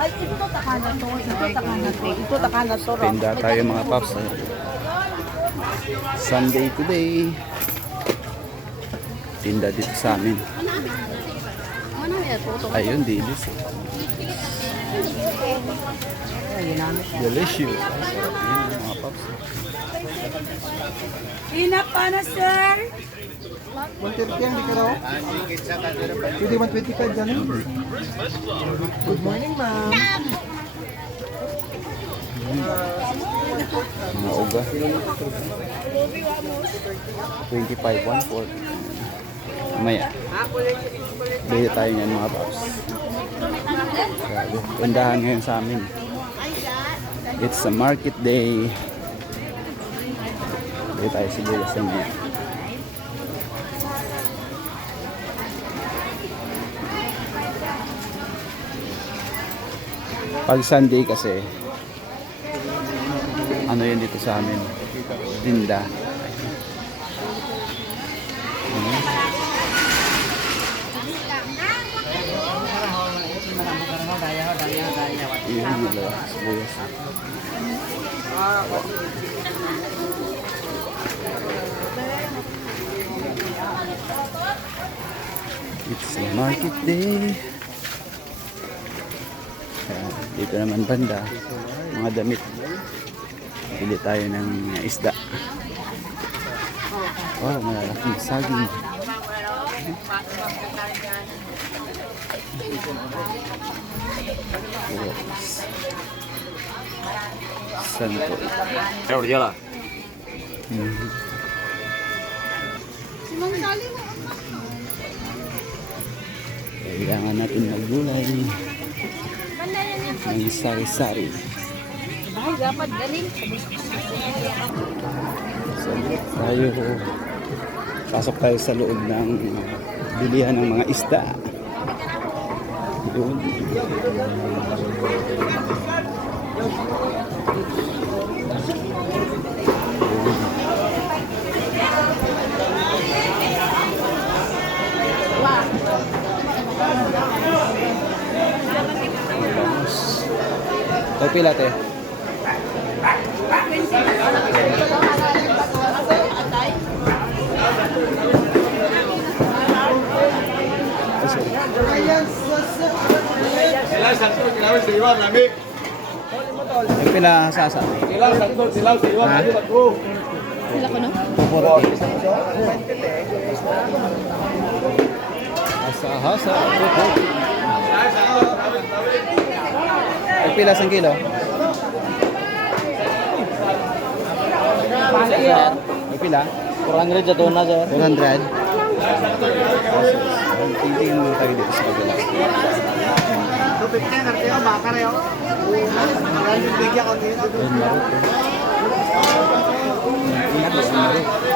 Ay, ito takana to. Ito takana to. Ito takana to. Tinda tayo mga paps. Sunday today. Tinda dito sa amin. Ayun, dilis. Delicious. Sarap yun mga paps. Ina pa na, sir. 130 yan, di ka raw? Pwede 125 dyan. Good morning, ma'am. Mga uga. 25, 140. Mamaya. Bili tayo niyan mga paps. Tindahan ngayon sa amin. It's a market day. Bili tayo sibuyas sa mga. Pag Sunday kasi, ano yun dito sa amin? Tinda. Yun yung dalawa, sibuyas. It's a market day. Dito naman banda, mga damit. Bili tayo ng isda. Wow, malalaking saging. Santo. Kailangan natin maggulay ng sari-sari. Ay, dapat galing. So, pasok tayo sa loob ng bilihan ng mga isda. Yun. Ay, pila te? Ay, pila sasa? Sila ko, no? Hasa-hasa. Ay, pila sang kilo? Ay, pila? 400 sa tuna, sir. 400? Tingin mo tayo dito sa kabila. Tubig na, nartiyo, baka rin ako. Maraming bigyan ko dito. Ayun, marot. Ayun, marot.